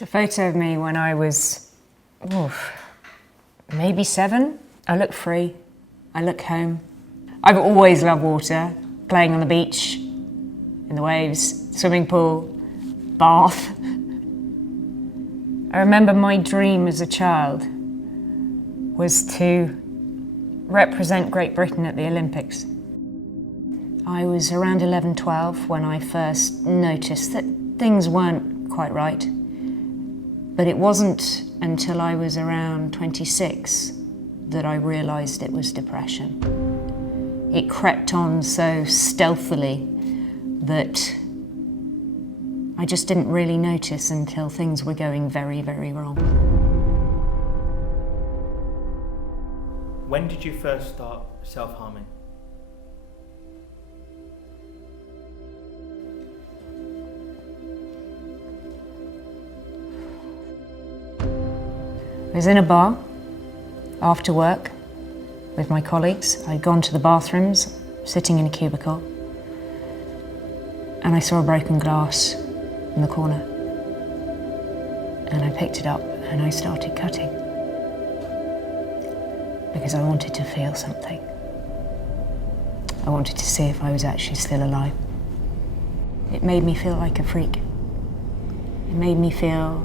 It's a photo of me when I was, maybe 7. I look free, I look home. I've always loved water, playing on the beach, in the waves, swimming pool, bath. I remember my dream as a child was to represent Great Britain at the Olympics. I was around 11, 12 when I first noticed that things weren't quite right. But it wasn't until I was around 26 that I realised it was depression. It crept on so stealthily that I just didn't really notice until things were going very, very wrong. When did you first start self-harming? I was in a bar after work with my colleagues. I'd gone to the bathrooms, sitting in a cubicle, and I saw a broken glass in the corner. And I picked it up and I started cutting because I wanted to feel something. I wanted to see if I was actually still alive. It made me feel like a freak. It made me feel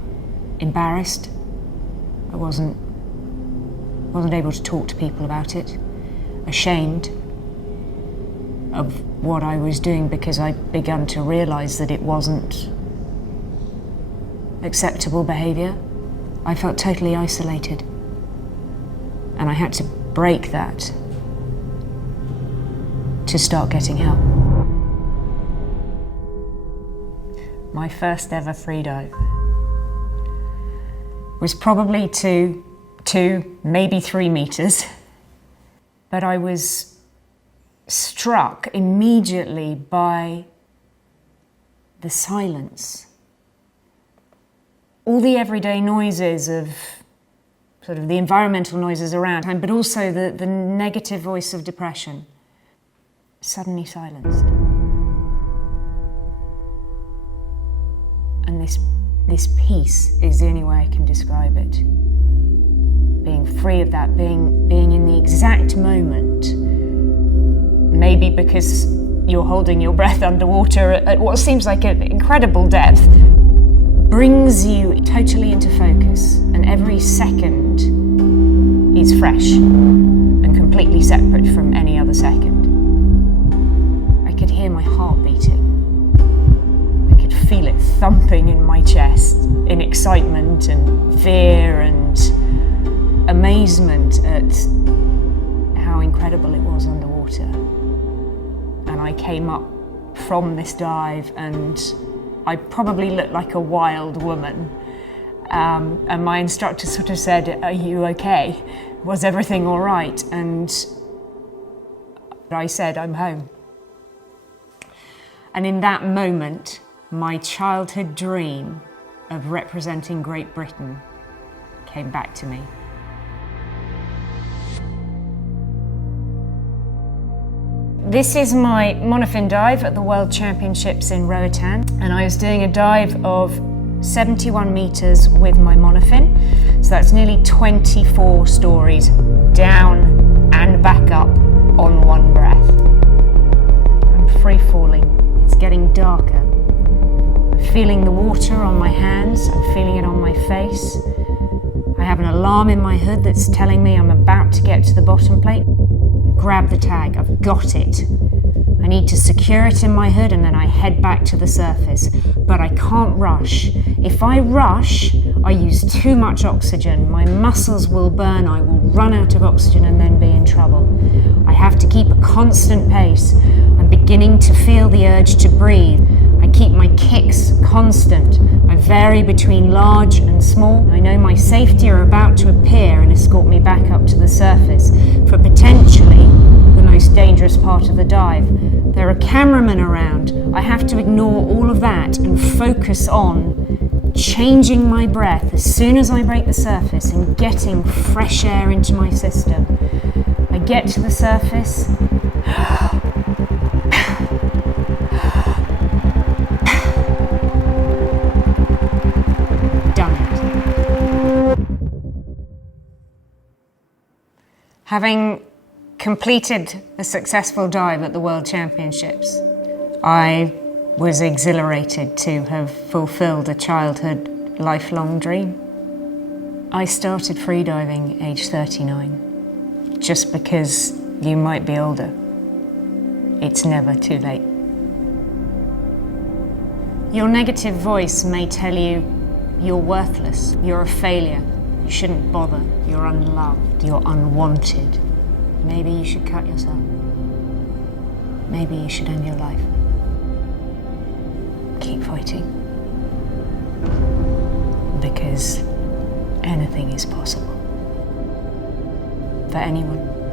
embarrassed. I wasn't able to talk to people about it, ashamed of what I was doing because I'd begun to realise that it wasn't acceptable behaviour. I felt totally isolated, and I had to break that to start getting help. My first ever free dive was probably two, maybe 3 meters. But I was struck immediately by the silence. All the everyday noises of sort of the environmental noises around, but also the negative voice of depression, suddenly silenced. And this peace is the only way I can describe it. Being free of that, being in the exact moment, maybe because you're holding your breath underwater at what seems like an incredible depth, brings you totally into focus, and every second is fresh and completely separate from any other second. I could hear my heart beating. Feel it thumping in my chest in excitement and fear and amazement at how incredible it was underwater. And I came up from this dive and I probably looked like a wild woman. And my instructor sort of said, "Are you okay? Was everything all right?" And I said, "I'm home." And in that moment, my childhood dream of representing Great Britain came back to me. This is my monofin dive at the World Championships in Roatan, and I was doing a dive of 71 meters with my monofin, so that's nearly 24 stories down and back up on one breath. I'm free falling, it's getting darker. I'm feeling the water on my hands, I'm feeling it on my face. I have an alarm in my hood that's telling me I'm about to get to the bottom plate. Grab the tag, I've got it. I need to secure it in my hood and then I head back to the surface. But I can't rush. If I rush, I use too much oxygen. My muscles will burn, I will run out of oxygen and then be in trouble. I have to keep a constant pace. I'm beginning to feel the urge to breathe. I keep my kicks constant. I vary between large and small. I know my safety are about to appear and escort me back up to the surface for potentially the most dangerous part of the dive. There are cameramen around. I have to ignore all of that and focus on changing my breath as soon as I break the surface and getting fresh air into my system. I get to the surface. Done. Having completed a successful dive at the World Championships, I was exhilarated to have fulfilled a childhood lifelong dream. I started freediving age 39, just because you might be older. It's never too late. Your negative voice may tell you you're worthless, you're a failure, you shouldn't bother, you're unloved, you're unwanted. Maybe you should cut yourself. Maybe you should end your life. Keep fighting. Because anything is possible. For anyone.